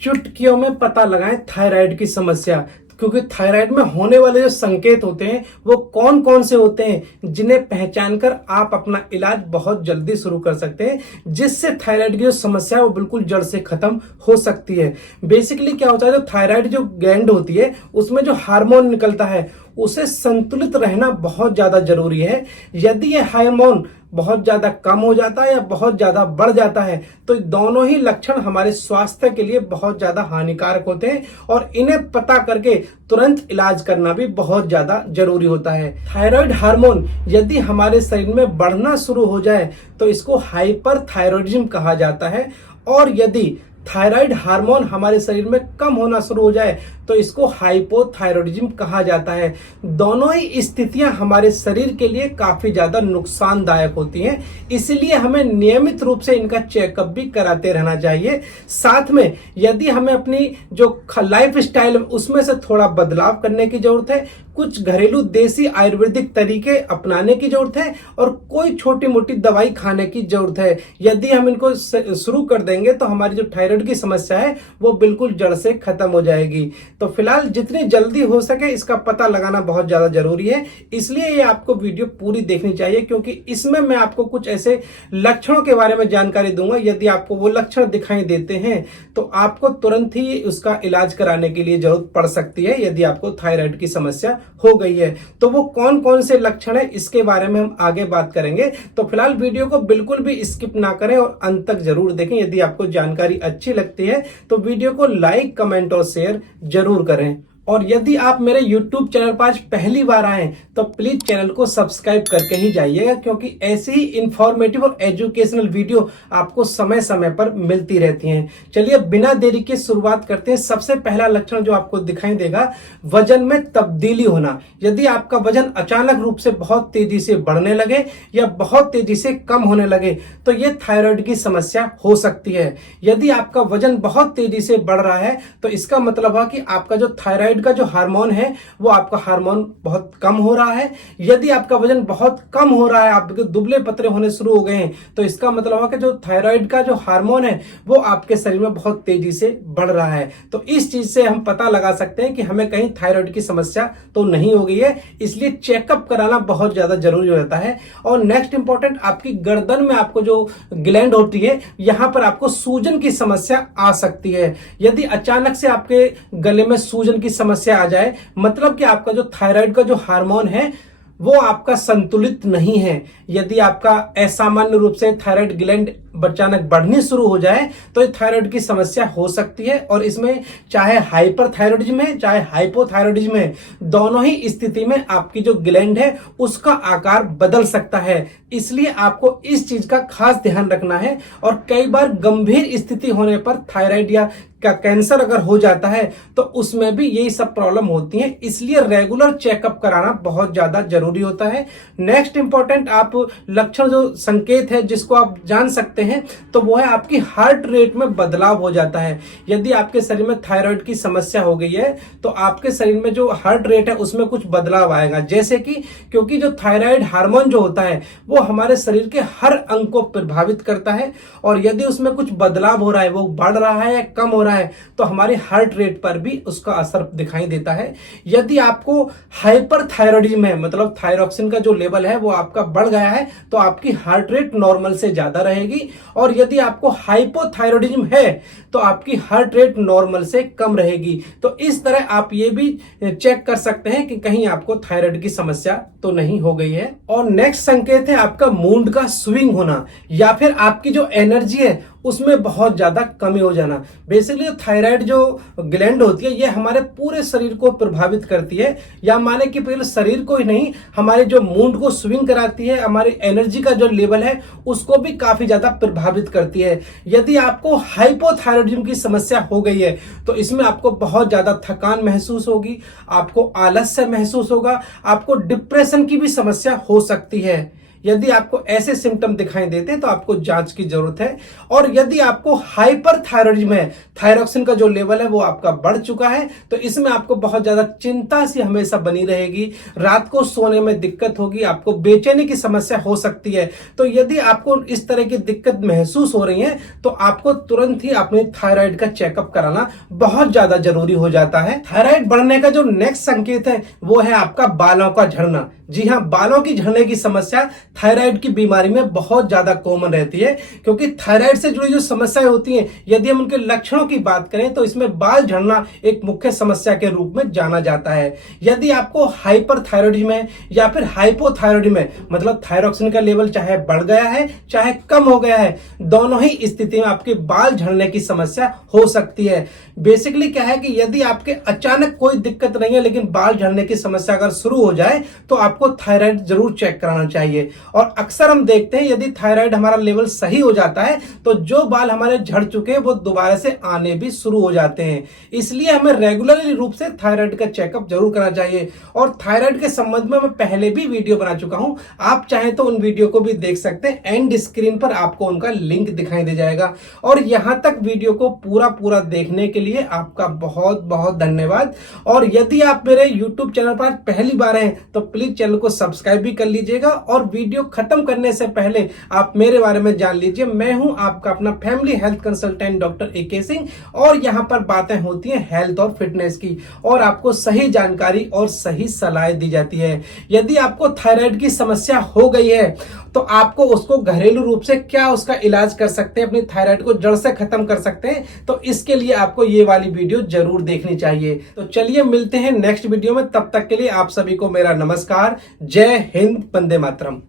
चुटकियों में पता लगाएं थायराइड की समस्या, क्योंकि थायराइड में होने वाले जो संकेत होते हैं वो कौन कौन से होते हैं जिन्हें पहचान कर आप अपना इलाज बहुत जल्दी शुरू कर सकते हैं, जिससे थायराइड की जो समस्या है वो बिल्कुल जड़ से खत्म हो सकती है। बेसिकली क्या होता है, जो थायराइड जो ग्लैंड होती है उसमें जो हार्मोन निकलता है उसे संतुलित रहना बहुत ज्यादा जरूरी है। यदि ये हार्मोन बहुत ज्यादा कम हो जाता है या बहुत ज्यादा बढ़ जाता है तो दोनों ही लक्षण हमारे स्वास्थ्य के लिए बहुत ज्यादा हानिकारक होते हैं और इन्हें पता करके तुरंत इलाज करना भी बहुत ज्यादा जरूरी होता है। थायराइड हार्मोन यदि हमारे शरीर में बढ़ना शुरू हो जाए तो इसको हाइपरथायरॉयडिज्म कहा जाता है, और यदि थायराइड हार्मोन हमारे शरीर में कम होना शुरू हो जाए तो इसको हाइपोथायरॉयडिज्म कहा जाता है। दोनों ही स्थितियां हमारे शरीर के लिए काफी ज्यादा नुकसानदायक होती हैं, इसलिए हमें नियमित रूप से इनका चेकअप भी कराते रहना चाहिए। साथ में यदि हमें अपनी जो लाइफ स्टाइल उसमें से थोड़ा बदलाव करने की जरूरत है, कुछ घरेलू देसी आयुर्वेदिक तरीके अपनाने की जरूरत है और कोई छोटी मोटी दवाई खाने की जरूरत है। यदि हम इनको शुरू कर देंगे तो हमारी जो थायराइड की समस्या है वो बिल्कुल जड़ से खत्म हो जाएगी। तो फिलहाल जितनी जल्दी हो सके इसका पता लगाना बहुत ज्यादा जरूरी है, इसलिए ये आपको वीडियो पूरी देखनी चाहिए, क्योंकि इसमें मैं आपको कुछ ऐसे लक्षणों के बारे में जानकारी दूंगा। यदि आपको वो लक्षण दिखाई देते हैं तो आपको तुरंत ही उसका इलाज कराने के लिए जरूरत पड़ सकती है। यदि आपको थायराइड की समस्या हो गई है तो वो कौन कौन से लक्षण है इसके बारे में हम आगे बात करेंगे। तो फिलहाल वीडियो को बिल्कुल भी स्किप ना करें और अंत तक जरूर देखें। यदि आपको जानकारी अच्छी लगती है तो वीडियो को लाइक, कमेंट और शेयर जरूर करें। और यदि आप मेरे YouTube चैनल पर आज पहली बार आए तो प्लीज चैनल को सब्सक्राइब करके ही जाइएगा, क्योंकि ऐसे ही इंफॉर्मेटिव और एजुकेशनल वीडियो आपको समय समय पर मिलती रहती हैं। चलिए बिना देरी के शुरुआत करते हैं। सबसे पहला लक्षण जो आपको दिखाई देगा, वजन में तब्दीली होना। यदि आपका वजन अचानक रूप से बहुत तेजी से बढ़ने लगे या बहुत तेजी से कम होने लगे तो ये थायराइड की समस्या हो सकती है। यदि आपका वजन बहुत तेजी से बढ़ रहा है तो इसका मतलब है कि आपका जो थायराइड का जो हार्मोन है वो आपका हार्मोन बहुत कम हो रहा है। यदि आपका वजन बहुत कम हो रहा है, आपके दुबले पतले होने शुरू हो गए हैं, तो इसका मतलब है कि जो थायराइड का जो हार्मोन है वो आपके शरीर में बहुत तेजी से बढ़ रहा है। तो इस चीज से हम पता लगा सकते हैं कि हमें कहीं थायराइड की समस्या तो नहीं हो गई है, इसलिए चेकअप कराना बहुत ज्यादा जरूरी होता है। और नेक्स्ट इंपॉर्टेंट, आपकी गर्दन में आपको जो ग्लैंड होती है यहां पर आपको सूजन की समस्या आ सकती है। यदि अचानक से आपके गले में सूजन की समस्या आ जाए, मतलब कि आपका जो थायराइड का जो हार्मोन है वो आपका संतुलित नहीं है। यदि आपका असामान्य रूप से थायराइड ग्लैंड अचानक बढ़नी शुरू हो जाए तो ये थायराइड की समस्या हो सकती है, और इसमें चाहे हाइपरथायरॉयडिज्म है चाहे हाइपोथायरॉयडिज्म है, दोनों ही स्थिति में आपकी जो ग्लैंड है उसका आकार बदल सकता है। इसलिए आपको इस चीज का खास ध्यान रखना है। और कई बार गंभीर स्थिति होने पर थायराइड या का कैंसर अगर हो जाता है तो उसमें भी यही सब प्रॉब्लम होती है, इसलिए रेगुलर चेकअप कराना बहुत ज्यादा जरूरी होता है। नेक्स्ट इंपॉर्टेंट आप लक्षण जो संकेत है जिसको आप जान सकते हैं तो वो है आपकी हार्ट रेट में बदलाव हो जाता है। यदि आपके शरीर में थायराइड की समस्या हो गई है तो आपके शरीर में जो हार्ट रेट है उसमें कुछ बदलाव आएगा, जैसे कि क्योंकि जो थायराइड हार्मोन जो होता है वो हमारे शरीर के हर अंग को प्रभावित करता है, और यदि उसमें कुछ बदलाव हो रहा है, वो बढ़ रहा है या कम हो रहा है, तो हमारे हार्ट रेट पर भी उसका असर दिखाई देता है। यदि आपको हाइपरथायरॉयडिज्म है, मतलब थायरॉक्सिन का जो लेवल है वो आपका बढ़ गया है, तो आपकी हार्ट रेट नॉर्मल से ज्यादा रहेगी, और यदि आपको हाइपोथायरॉयडिज्म है तो आपकी हार्ट रेट नॉर्मल से कम रहेगी। तो इस तरह आप ये भी चेक कर सकते हैं कि कहीं आपको थायराइड की समस्या तो नहीं हो गई है। और नेक्स्ट संकेत है आपका मूड का स्विंग होना, या फिर आपकी जो एनर्जी है उसमें बहुत ज्यादा कमी हो जाना। बेसिकली थायराइड जो ग्लैंड होती है ये हमारे पूरे शरीर को प्रभावित करती है, या माने कि पहले शरीर को ही नहीं, हमारे जो मूड को स्विंग कराती है, हमारी एनर्जी का जो लेवल है उसको भी काफी ज्यादा प्रभावित करती है। यदि आपको हाइपोथायरॉयडिज्म की समस्या हो गई है तो इसमें आपको बहुत ज्यादा थकान महसूस होगी, आपको आलस्य महसूस होगा, आपको डिप्रेशन की भी समस्या हो सकती है। यदि आपको ऐसे सिम्टम दिखाई देते हैं तो आपको जांच की जरूरत है। और यदि आपको हाइपरथायराइडिज्म है, थायरॉक्सिन का जो लेवल है वो आपका बढ़ चुका है, तो इसमें आपको बहुत ज्यादा चिंता सी हमेशा बनी रहेगी, रात को सोने में दिक्कत होगी, आपको बेचैनी की समस्या हो सकती है। तो यदि आपको इस तरह की दिक्कत महसूस हो रही है तो आपको तुरंत ही अपने थायराइड का चेकअप कराना बहुत ज्यादा जरूरी हो जाता है। थायराइड बढ़ने का जो नेक्स्ट संकेत है वो है आपका बालों का झड़ना। जी हाँ, बालों की झड़ने की समस्या थायराइड की बीमारी में बहुत ज्यादा कॉमन रहती है, क्योंकि थायराइड से जुड़ी जो समस्याएं होती हैं, यदि हम उनके लक्षणों की बात करें तो इसमें बाल झड़ना एक मुख्य समस्या के रूप में जाना जाता है। यदि आपको हाइपरथायराइडिज्म है या फिर हाइपोथायराइडिज्म है, मतलब थायरॉक्सिन का लेवल चाहे बढ़ गया है चाहे कम हो गया है, दोनों ही स्थिति में आपके बाल झड़ने की समस्या हो सकती है। बेसिकली क्या है कि यदि आपके अचानक कोई दिक्कत नहीं है लेकिन बाल झड़ने की समस्या अगर शुरू हो जाए तो आपको थायराइड जरूर चेक कराना चाहिए। और अक्सर हम देखते हैं यदि थायराइड हमारा लेवल सही हो जाता है तो जो बाल हमारे झड़ चुके हैं वो दोबारा से आने भी शुरू हो जाते हैं। इसलिए हमें रेगुलरली रूप से थायराइड का चेकअप जरूर करना चाहिए। और थायराइड के संबंध में मैं पहले भी वीडियो बना चुका हूं, आप चाहें तो उन वीडियो को भी देख सकते हैं, एंड स्क्रीन पर आपको उनका लिंक दिखाई दे जाएगा। और यहां तक वीडियो को पूरा देखने के लिए आपका बहुत बहुत धन्यवाद। और यदि आप मेरे YouTube चैनल पर पहली बार हैं तो प्लीज चैनल को सब्सक्राइब भी कर लीजिएगा। और वीडियो खत्म करने से पहले आप मेरे बारे में जान लीजिए, मैं हूं आपका अपना family health consultant doctor AK Singh, और यहां पर बातें होती हैं हेल्थ और फिटनेस की, और आपको सही जानकारी और सही सलाह दी जाती है। यदि आपको थायराइड की समस्या हो गई है तो आपको उसको घरेलू रूप से क्या उसका इलाज कर सकते हैं, अपनी थायराइड को जड़ से खत्म कर सकते हैं, तो इसके लिए आपको ये वाली वीडियो जरूर देखनी चाहिए। तो चलिए मिलते हैं नेक्स्ट वीडियो में, तब तक के लिए आप सभी को मेरा नमस्कार। जय हिंद, वंदे मातरम।